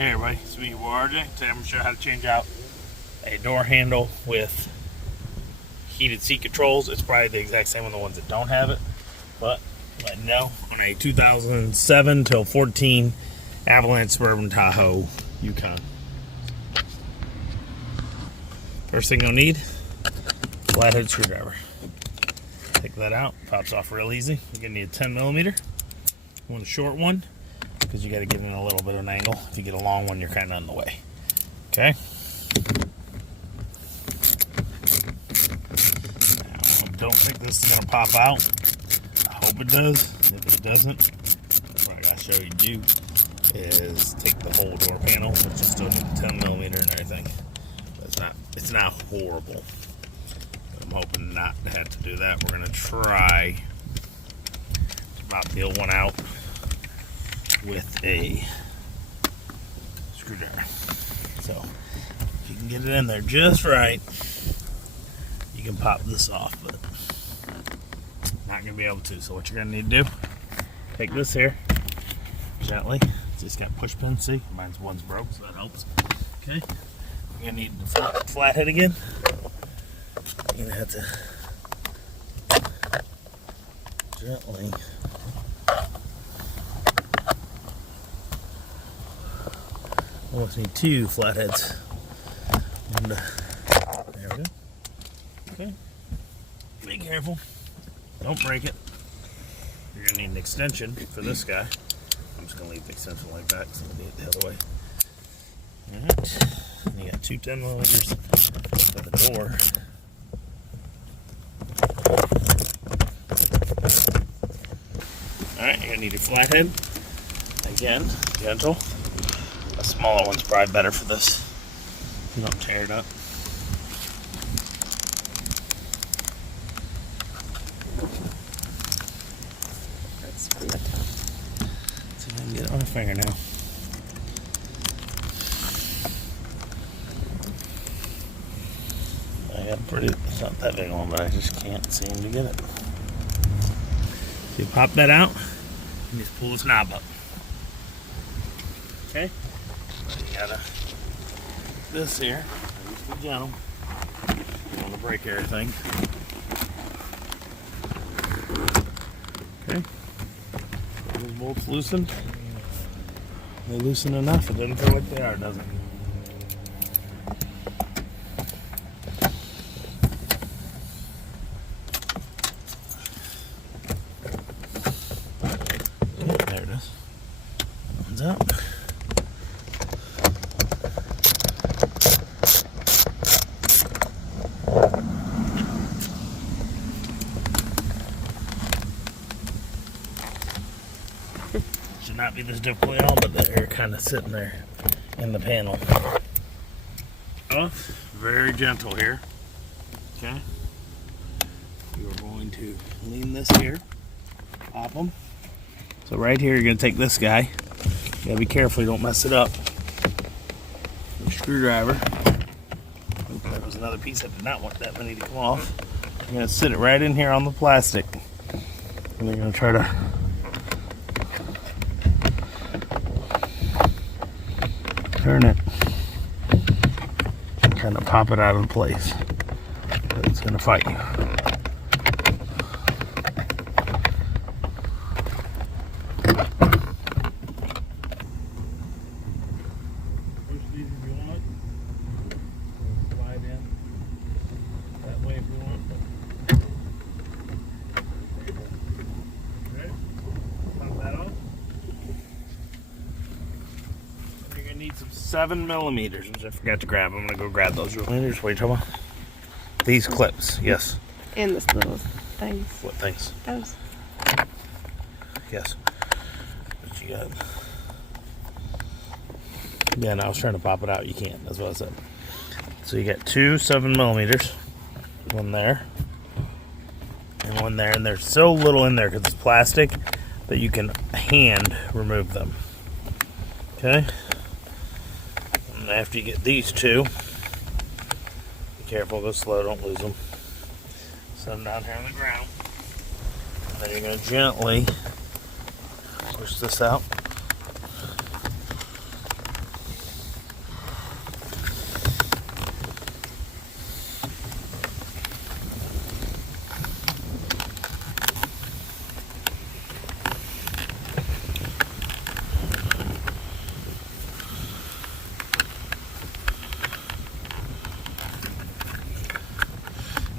Hey everybody, it's me, RJ. Today I'm going to show you how to change out a door handle with heated seat controls. It's probably the exact same on the ones that don't have it, but let you know, on a 2007 till 14 Avalanche Suburban Tahoe Yukon. First thing you'll need, flathead screwdriver. Take that out, pops off real easy. You're going to need a 10mm. You want a short one, because you got to get in a little bit of an angle. If you get a long one, you're kind of in the way. Okay? Now, don't think this is going to pop out. I hope it does. If it doesn't, what I got to show you do is take the whole door panel, which is still 10mm and everything. But it's not horrible. But I'm hoping not to have to do that. We're going to try to pop the old one out with a screwdriver. So if you can get it in there just right, you can pop this off, but not gonna be able to. So what you're gonna need to do, take this here gently. It's just got push pins. See, one's broke, so that helps. Okay, you're gonna need the flathead again. You're gonna have to gently almost need two flatheads. And there we go. Okay. Be careful. Don't break it. You're gonna need an extension for this guy. I'm just gonna leave the extension like that because I'm gonna need it the other way. Alright. And you got two 10mm for the door. Alright, you're gonna need your flathead. Again, gentle. A smaller one's probably better for this. You don't tear it up. That's good. See if I can get it on a finger now. I got it's not that big one, but I just can't seem to get it. So you pop that out and just pull this knob up. Okay? You gotta, this here, just be gentle. You don't want to break everything. Okay. Those bolts loosened. They loosen enough. It doesn't feel like they are, does it? There it is. That one's out. Should not be this difficult at all, but they're kind of sitting there in the panel. Very gentle here. Okay. You're going to lean this here, pop them. So right here, you're going to take this guy. You gotta be careful you don't mess it up. Your screwdriver. Oops, there was another piece I did not want that many to come off. You're going to sit it right in here on the plastic. And you're going to try to turn it and kind of pop it out of place. It's going to fight you. Push these if you want. Slide in that way if you want. Okay. Pop that off. You're gonna need some 7mm, which I forgot to grab. I'm gonna go grab those. Millimeters. What are you talking about? These clips, yes. And this little things. What things? Those. Yes. What you got? Yeah, no, I was trying to pop it out. You can't. That's what I said. So you got two 7mm. One there. And one there. And there's so little in there because it's plastic that you can hand remove them. Okay? And after you get these two, be careful, go slow, don't lose them. Set them down here on the ground. And then you're going to gently push this out.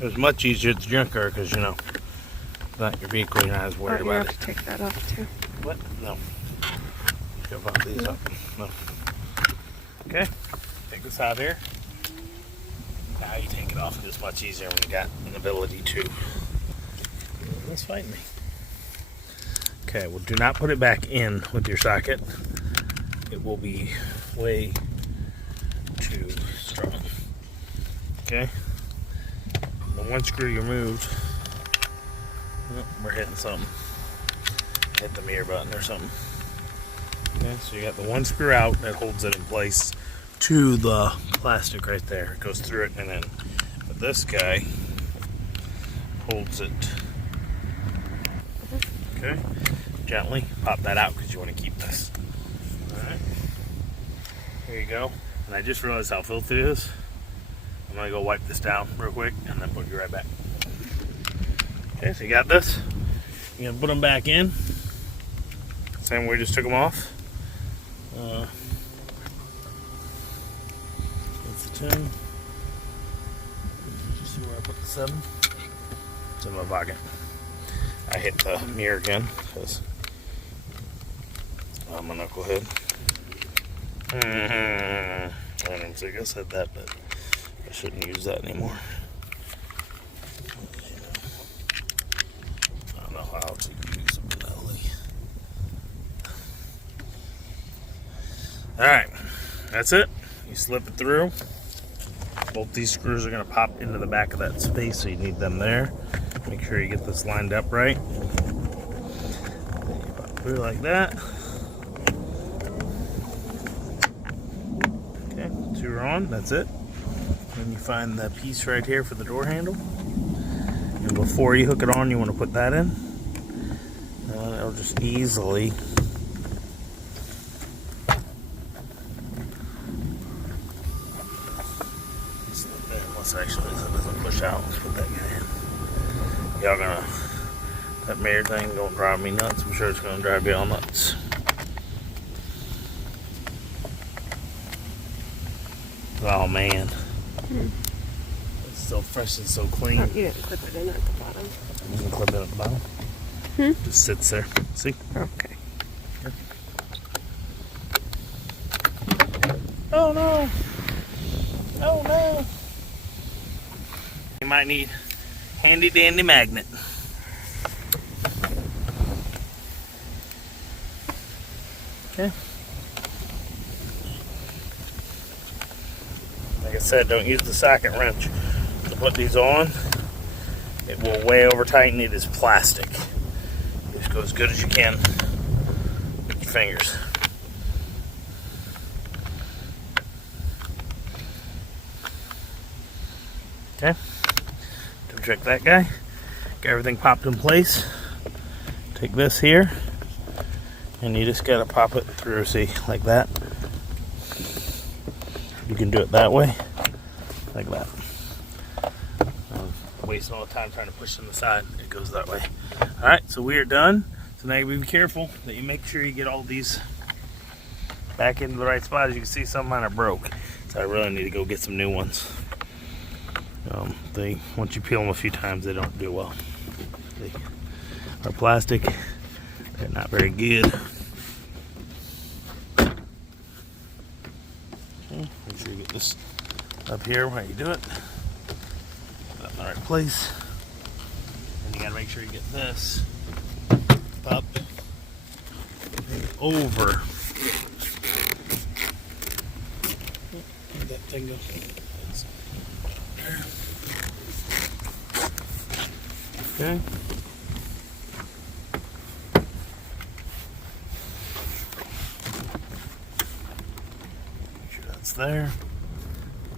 It was much easier at the junkyard because, you know, not your vehicle, you're not as worried You about have it. to take that off too. What? No. Go pop these up. No. Okay. Take this out here. Now you take it off, and it's much easier when you got an ability to. Let's fight me. Okay, well, do not put it back in with your socket. It will be way too strong. Okay? The one screw you removed. Oh, we're hitting something. Hit the mirror button or something. Okay, so you got the one screw out that holds it in place to the plastic right there. It goes through it and then, but this guy holds it. Okay, gently pop that out because you want to keep this. Alright, here you go. And I just realized how filthy it is. I'm going to go wipe this down real quick and then put you right back. Okay, so you got this. You're going to put them back in. Same way we just took them off. That's the 10. Did you see where I put the 7? It's in my pocket. I hit the mirror again because I'm a knucklehead. I don't even think I said that, but I shouldn't use that anymore. I don't know how to use a Benelli. Alright, that's it. You slip it through. Both these screws are going to pop into the back of that space, so you need them there. Make sure you get this lined up right. Then you pop through like that. Okay, 2 are on, that's it. Then you find the piece right here for the door handle. And before you hook it on, you want to put that in. And it'll just easily slip in. Let's actually, so it doesn't push out. Let's put that guy in. Y'all gonna, that mirror thing gonna drive me nuts. I'm sure it's gonna drive you all nuts. Oh man. It's so fresh and so clean. Oh, you didn't clip it in at the bottom. You can clip it at the bottom. Just sits there. See? Okay. Here. Oh no! Oh no! You might need handy dandy magnet. Okay. Like I said, don't use the socket wrench to put these on. It will way over tighten. It is plastic. Just go as good as you can with your fingers. Okay. Double check that guy. Get everything popped in place. Take this here, and you just gotta pop it through, see, like that. You can do it that way, like that. Wasting all the time trying to push on the side, it goes that way. Alright, so we are done. So now you be careful that you make sure you get all these back into the right spot. As you can see, some of mine are broke, so I really need to go get some new ones. Once you peel them a few times, they don't do well. They are plastic. They're not very good. Okay, make sure you get this up here while you do it. Put it in the right place. And you gotta make sure you get this up and over. Where'd that thing go? Okay. Make sure that's there.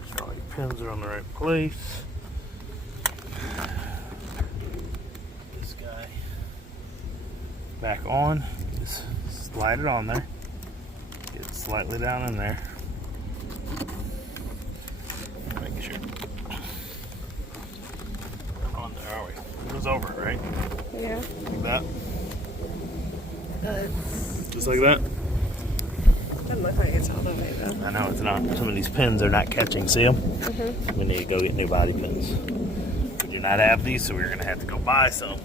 Make sure all your pins are on the right place. This guy back on. Just slide it on there. Get it slightly down in there. Make sure. On there, are we? It was over, right? Yeah. Like that? It's Just like that? Doesn't look like it's all the way though. I know it's not. Some of these pins are not catching. See them? We need to go get new body pins. But you not have these, so we're gonna have to go buy some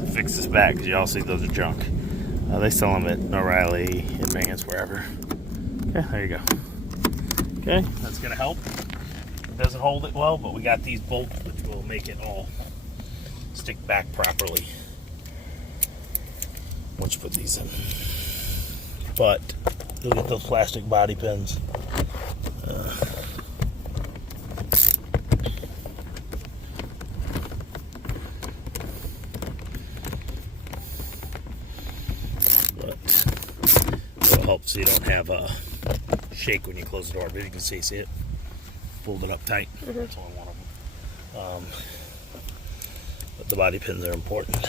to fix this back, because y'all see those are junk. They sell them at O'Reilly, Advance, wherever. Okay, there you go. Okay, that's gonna help. It doesn't hold it well, but we got these bolts which will make it all stick back properly. Once you put these in. But you'll get those plastic body pins. But it'll help so you don't have a shake when you close the door. But you can see it? Fold it up tight. That's only one of them. But the body pins are important.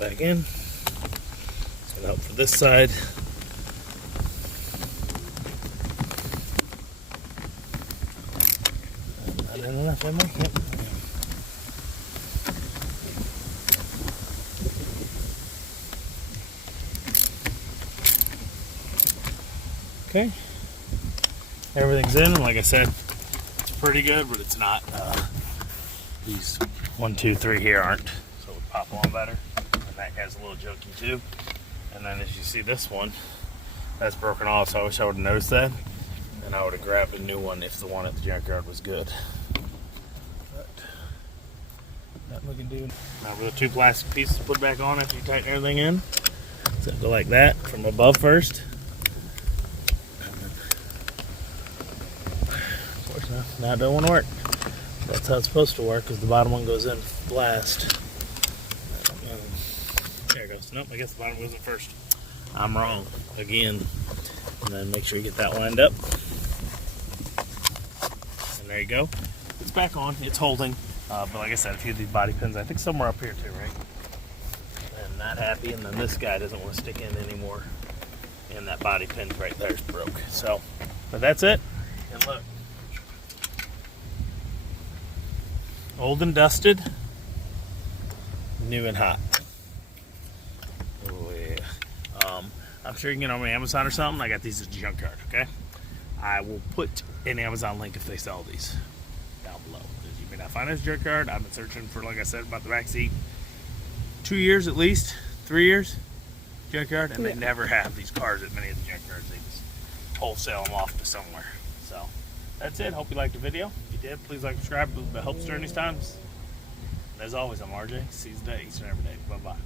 Back in. It's going to help for this side. Not enough, am I? Yep. Okay. Everything's in, and like I said, it's pretty good, but it's not. These 1, 2, 3 here aren't, so it would pop on better. That guy's a little junky too. And then as you see this one, that's broken off, so I wish I would have noticed that. And I would have grabbed a new one if the one at the junkyard was good. But nothing we can do. Now with the 2 plastic pieces put back on after you tighten everything in. So go like that from above first. Of course now it don't want to work. That's how it's supposed to work, because the bottom one goes in last. There it goes. Nope, I guess the bottom goes in first. I'm wrong again. And then make sure you get that lined up. And there you go. It's back on. It's holding. But like I said, a few of these body pins, I think somewhere up here too, right? And not happy. And then this guy doesn't want to stick in anymore. And that body pin right there is broke. So, but that's it. And look. Old and dusted. New and hot. I'm sure you can get on Amazon or something. I got these at the junkyard, okay? I will put an Amazon link if they sell these down below. Because you may not find this junkyard. I've been searching for, like I said, about the back seat 2 years at least, 3 years junkyard, and they never have these cars at many of the junkyards. They just wholesale them off to somewhere. So that's it. Hope you liked the video. If you did, please like, subscribe. It helps during these times. And as always, I'm RJ. See you today, each and every day. Bye-bye.